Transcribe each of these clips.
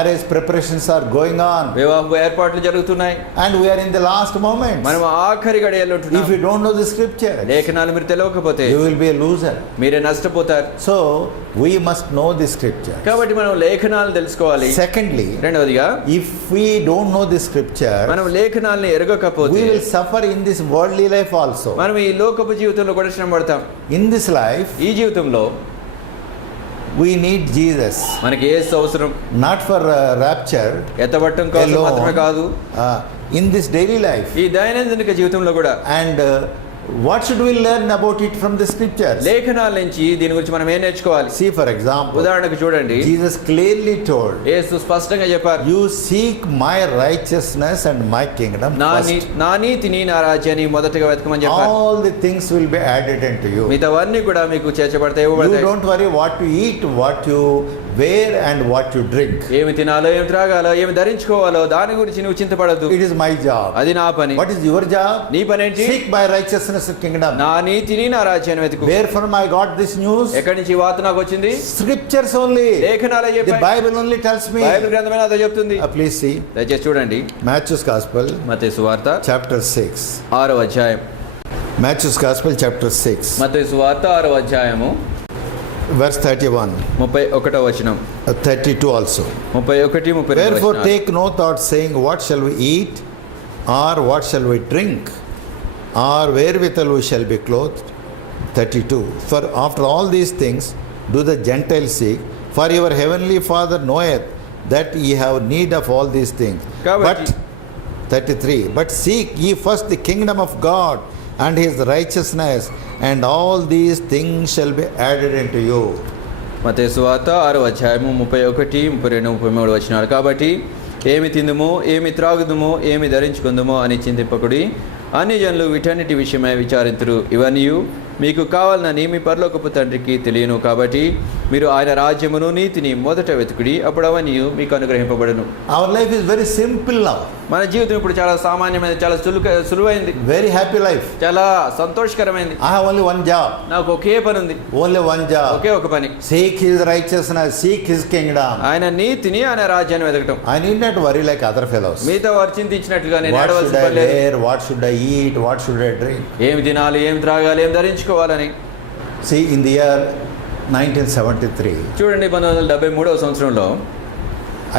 Marriage preparations are going on. వివాహ ఏర్పాట్లు జరుగుతున్నాయి. And we are in the last moments. మనం ఆఖరి గడియల్లో ఉంటున్నాం. If you don't know the scripture, లేఖనాలు మీరు తెలియకపోతే you will be a loser. మీరే నష్టపోతారు. So we must know the scripture. కాబట్టి మనం లేఖనాలు తెలుసుకోవాలి. Secondly, రెండవదిగా if we don't know the scripture, మనం లేఖనాలను ఎరగకపోతే we will suffer in this worldly life also. మనం ఈ లోకపు జీవితంలో కూడా శ్రమ పడతాం. In this life, ఈ జీవితంలో we need Jesus. మనకి యేసు అవసరం. Not for rapture ఎత్తబడటం కోసం మాత్రమే కాదు, in this daily life. ఈ దైనందిన జీవితంలో కూడా. And what should we learn about it from the scriptures? లేఖనాల నుంచి దీని గురించి మనం ఏం నేర్చుకోవాలి? See, for example, ఉదాహరణకు చూడండి, Jesus clearly told, యేసు స్పష్టంగా చెప్పారు, you seek my righteousness and my kingdom first. నా నీతిని నా రాజ్యాన్ని మొదటగా వెతకమని చెప్పారు. All the things will be added unto you. మిగతావన్నీ కూడా మీకు చేర్చబడతాయి, ఇవ్వబడతాయి. You don't worry what to eat, what you wear and what you drink. ఏమి తినాలో, ఏమి త్రాగాలో, ఏమి ధరించుకోవాలో దాని గురించి నువ్వు చింతపడద్దు. It is my job. అది నా పని. What is your job? నీ పని ఏంటి? Seek my righteousness and kingdom. నా నీతిని నా రాజ్యాన్ని వెతుకు. Where from I got this news? ఎక్కడి నుంచి ఈ వార్త నాకు వచ్చింది? Scriptures only. లేఖనాలే The చెప్పాయి. Bible only tells me. Bible గ్రంథమే నాతో చెప్తుంది. Please see. దయచేసి చూడండి, Matthew's Gospel, మత్తయి సువార్త chapter 6. 6వ అధ్యాయం. Matthew's Gospel, chapter 6, మత్తయి సువార్త 6వ అధ్యాయము verse 31, 31వ వచనం, 32 also. 31, 32 Wherefore వచనాలు. take no thought, saying, what shall we eat, or what shall we drink, or wherewithal we shall be clothed? 32. For after all these things do the Gentiles seek, for your heavenly Father knoweth that ye have need of all these things. But 33. But seek ye first the kingdom of God and his righteousness, and all these things shall be added unto you. మత్తయి సువార్త 6వ అధ్యాయము 31, 32, 33 వచనాలు. కాబట్టి ఏమి తిందుమో, ఏమి త్రాగుదుమో, ఏమి ధరించుకుందుమో అని చింతింపకుడి. అన్ని జనులు వీటన్నిటి విషయమై విచారింతురు. ఇవన్నీ మీకు కావాలనని మీ పరలోకపు తండ్రికి తెలియను. కాబట్టి మీరు ఆయన రాజ్యమును నీతిని మొదట వెతుకుడి, అప్పుడు అవన్నీ మీకు అనుగ్రహింపబడును. Our life is very simple now. మన జీవితం ఇప్పుడు చాలా సామాన్యమైనది, చాలా సులువైంది, Very happy life. చాలా సంతోషకరమైనది. I have only one job. నాకు ఒకే పని ఉంది, Only one job. ఒకే ఒక పని. Seek his righteousness, seek his kingdom. ఆయన నీతిని, ఆయన రాజ్యాన్ని వెతకటం. I need not worry like other fellows. మిగతా వారు చింతించినట్లుగా నేను What should ఏడవలసిన I పని లేదు. wear? What should I eat? What should I drink? ఏమి తినాలి, ఏమి త్రాగాలి, ఏమి ధరించుకోవాలని. See, in the year 1973, చూడండి, 1973వ సంవత్సరంలో,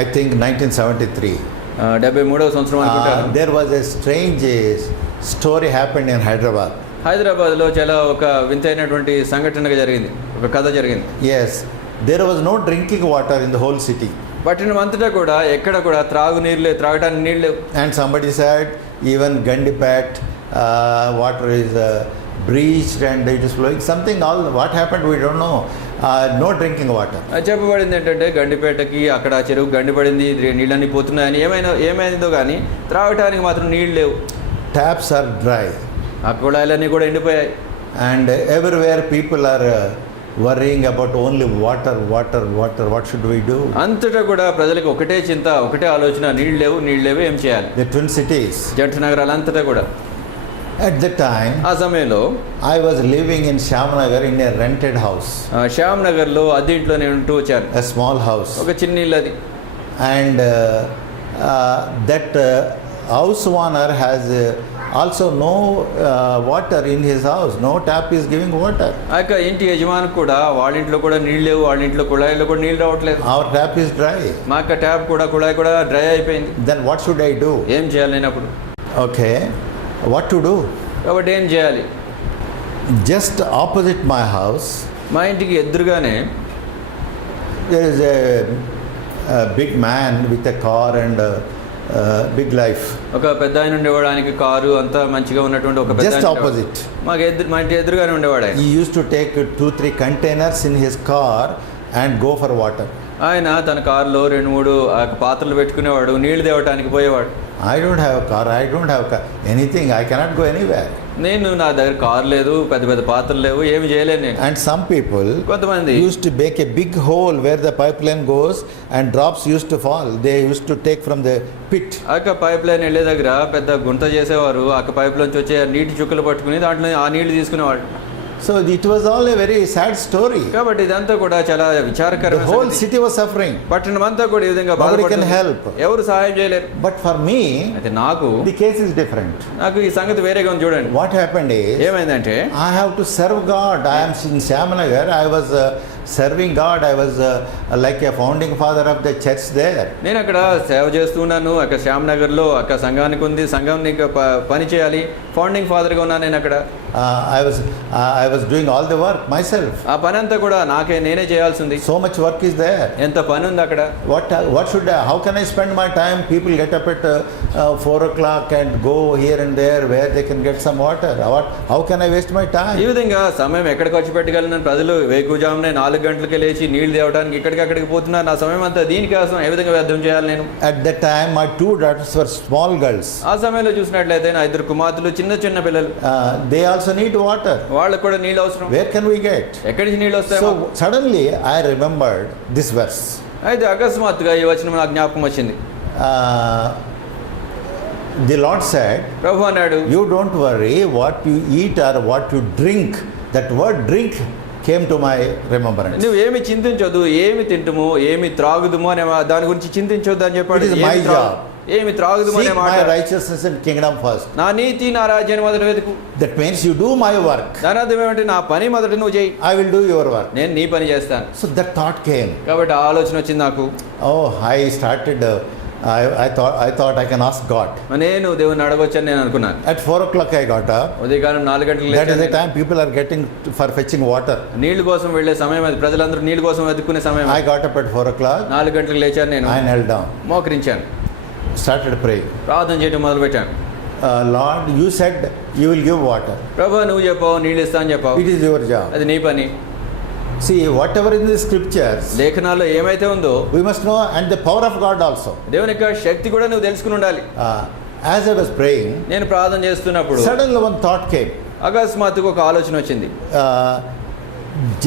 I think 1973, 73వ సంవత్సరం అనుకుంటాను, there was a strange story happened in Hyderabad. హైదరాబాద్లో చాలా ఒక వింతైనటువంటి సంఘటనగా జరిగింది, ఒక కథ జరిగింది. Yes, there was no drinking water in the whole city. పట్టణం అంతటా కూడా ఎక్కడ కూడా త్రాగునీరు లేవు, త్రాగడానికి నీళ్ళు లేవు. And somebody said even Gandipat water is breached and it is flowing. Something all what happened we don't know. No drinking water. చెప్పబడింది ఏంటంటే గండిపేటకి అక్కడ చెరువు గండిపడింది, నీళ్ళన్నీ పోతున్నాయని. ఏమైందో కానీ త్రాగటానికి మాత్రం నీళ్ళు లేవు. Taps are dry. ఆ కుళాయిలన్నీ కూడా ఎండిపోయాయి. And everywhere people are worrying about only water. What should we do? అంతటా కూడా ప్రజలకు ఒకటే చింత, ఒకటే ఆలోచన, నీళ్ళు లేవు, ఏం చేయాలి? The twin cities. జంట నగరాలు అంతటా కూడా. At the time, ఆ సమయంలో I was living in Shyamnagar in a rented house. Shyam నగర్లో అద్దె ఇంట్లో నేను ఉంటూ వచ్చాను. A small house. ఒక చిన్న ఇల్లు అది. And that house owner has also no water in his house. No tap is giving water. ఆ యొక్క ఇంటి యజమాని కూడా వాళ్ళ ఇంట్లో కూడా నీళ్ళు లేవు, వాళ్ళ ఇంట్లో కుళాయిలో కూడా నీళ్ళు రావట్లేదు. Our tap is dry. మా యొక్క ట్యాప్ కూడా కుళాయి కూడా డ్రై అయిపోయింది. Then what should I do? ఏం చేయాలి నేను అప్పుడు? Okay, what to do? కాబట్టి ఏం చేయాలి? Just opposite my house, మా ఇంటికి ఎదురుగానే there is a big man with a car and big life. ఒక పెద్ద ఆయన ఉండేవాడు, ఆయనకి కారు అంతా మంచిగా ఉన్నటువంటి ఒక పెద్ద Just ఆయన opposite. మా ఇంటి ఎదురుగానే ఉండేవాడు ఆయన. He used to take 2-3 containers in his car and go for water. ఆయన తన కారులో 2-3 పాత్రలు పెట్టుకునేవాడు, నీళ్లు తేవటానికి పోయేవాడు. I don't have a car, I don't have anything, I cannot go anywhere. నా దగ్గర కారు లేదు, పెద్ద పాత్రలు లేవు, ఏమి చేయలేను నేను. And some people కొంతమంది used to make a big hole where the pipeline goes and drops used to fall. They used to take from the pit. ఆ పైప్ లైన్ వెళ్ళే దగ్గర పెద్ద గుంత చేసేవారు. ఆ పైప్ లోంచి వచ్చే నీటి చుక్కలు పట్టుకుని దాంట్లో ఆ నీళ్లు తీసుకునేవాడు. So it was all a very sad story. కాబట్టి ఇదంతా కూడా చాలా The విచారకరమైన whole సంగతి. city was suffering. పట్టణం అంతా కూడా ఈ విధంగా Nobody can బాధపడుతుంది. help. ఎవరు సహాయం చేయలేరు. But for me, అయితే నాకు the case is different. ఈ సంగతి వేరేగా ఉంది చూడండి. What happened is, ఏమైందంటే I have to serve God. I am in Shyamnagar. I was serving God. I was like a founding father of the church there. నేను అక్కడ సేవ చేస్తున్నాను. అక్కడ శ్యామ్ నగర్ లో అక్కడ సంఘానికి ఉంది. సంఘానికి పని చేయాలి. ఫౌండింగ్ ఫాదర్ గా ఉన్నాను నేను అక్కడ. I was doing all the work myself. ఆ పని అంతా కూడా నేనే చేయాల్సి ఉంది. So much work is there. ఎంత పని ఉంది అక్కడ. How can I spend my time? People get up at 4 o'clock and go here and there where they can get some water. How can I waste my ఈ time? విధంగా సమయం ఎక్కడ ఖర్చు పెట్టగలను? ప్రజలు వేకుజామునే 4 గంటలకి లేచి నీళ్లు తేవడానికి ఇక్కడికి పోతున్నారు. నా సమయం అంతా దీనికోసం ఏ విధంగా వ్యర్థం చేయాలి నేను? At that time, my 2 daughters were small girls. ఆ సమయంలో చూసినట్లయితే నా 2 కుమార్తెలు చిన్న పిల్లలు. They also need water. వాళ్ళకు కూడా నీళ్ళు అవసరం. Where can we get? ఎక్కడి నుంచి నీళ్ళు వస్తాయి? So suddenly I remembered this verse. అయితే అకస్మాత్తుగా ఈ వచనం నాకు జ్ఞాపకం వచ్చింది. The Lord said, ప్రభు అన్నాడు, you don't worry what you eat or what you drink. That word drink came to my remembrance. నువ్వు ఏమి చింతించొద్దు, ఏమి తింటుము, ఏమి త్రాగుదుము అనే దాని గురించి చింతించొద్దు అని చెప్పాడు. It is my job. ఏమి త్రాగుదుము అనే Seek మాట. my righteousness and kingdom first. నా నీతి నా రాజ్యాన్ని మొదట వెతుకు. That means you do my work. దాని అర్థం ఏమంటే నా పని మొదట నువ్వు చేయి. I will do your work. నేను నీ పని చేస్తాను. So that thought came. కాబట్టి ఆ ఆలోచన వచ్చింది నాకు. Oh, I started. I thought I can ask God. నేను దేవుని అడగొచ్చని నేను అనుకున్నాను. At 4 o'clock I got up. ఉదయకాలం 4 గంటలకు That is the లేచాను. time people are getting for fetching water. నీళ్ల కోసం వెళ్ళే సమయం అది. ప్రజలందరూ నీళ్ల కోసం వెతుక్కునే సమయం. I got up at 4 o'clock. 4 గంటలకు లేచాను నేను. I knelt down. మోకరించాను. Started praying. ప్రార్థన చేయడం మొదలు పెట్టాను. Lord, you said you will give water. ప్రభు నువ్వు చెప్పావు నీళ్ళు ఇస్తా అని చెప్పావు. It is your job. అది నీ పని. See, whatever in the scriptures, లేఖనాల్లో ఏమైతే ఉందో we must know, and the power of God also. దేవుని యొక్క శక్తి కూడా నువ్వు తెలుసుకుని ఉండాలి. As I was praying, నేను ప్రార్థన చేస్తున్నప్పుడు suddenly one thought came. అకస్మాత్తుగా ఒక ఆలోచన వచ్చింది.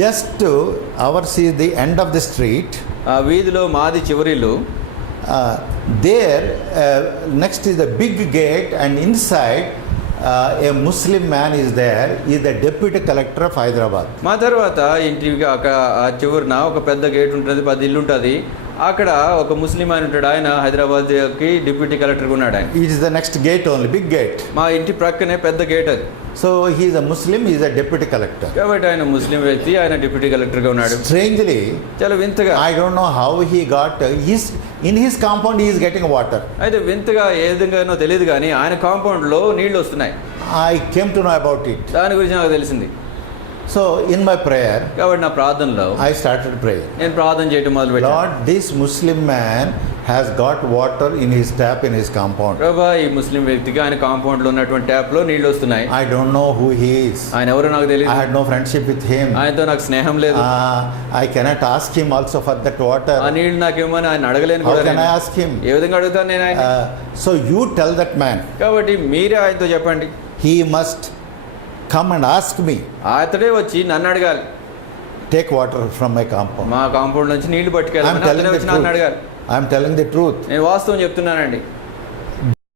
Just ours is the end of the street. ఆ వీధిలో మాది చివరిల్లు. There, next is the big gate, and inside a Muslim man is there. He is the deputy collector of Hyderabad. మా తర్వాత ఇంటికి ఆ చివరిన ఒక పెద్ద గేట్ ఉంటుంది, 10 ఇల్లు ఉంటుంది. అక్కడ ఒక ముస్లిం ఆయన ఉంటాడు. ఆయన హైదరాబాద్కి డిప్యూటీ కలెక్టర్గా ఉన్నాడు. ఆయన It is the next gate only, big gate. మా ఇంటి ప్రక్కనే పెద్ద గేట్ అది. So he is a Muslim. He is a deputy collector. కాబట్టి ఆయన ముస్లిం వ్యక్తి, ఆయన డిప్యూటీ కలెక్టర్గా ఉన్నాడు. Strangely, చాలా వింతగా, I don't know how he got. In his compound he is getting water. అయితే వింతగా ఏ విధంగానో తెలియదు కానీ ఆయన కాంపౌండ్లో నీళ్లు వస్తున్నాయి. I came to know about it. దాని గురించి నాకు తెలిసింది. So in my prayer, కాబట్టి నా ప్రార్థనలో I started praying. నేను ప్రార్థన చేయడం మొదలు పెట్టాను. Lord, this Muslim man has got water in his tap in his compound. ప్రభా, ఈ ముస్లిం వ్యక్తికి ఆయన కాంపౌండ్ లో ఉన్నటువంటి ట్యాప్ లో నీళ్లు వస్తున్నాయి. I don't know who he is. ఆయన ఎవరో నాకు తెలియదు. I had no friendship with him. ఆయనతో నాకు స్నేహం లేదు. I cannot ask him also for that water. ఆ నీళ్లు నాకేమని ఆయన అడగలేను How కూడా. can I నేను ask him? ఏ విధంగా అడుగుతాను నేను ఆయన? So you tell that man. కాబట్టి మీరే ఆయనతో చెప్పండి. He must come and ask me. అతడే వచ్చి నన్ను అడగాలి. Take water from my compound. మా కాంపౌండ్ నుంచి నీళ్లు I am పట్టుకెళ్ళాలి. telling అతనే the వచ్చి నన్ను truth. అడగాలి. I am telling the truth. నేను వాస్తవం చెప్తున్నానండి.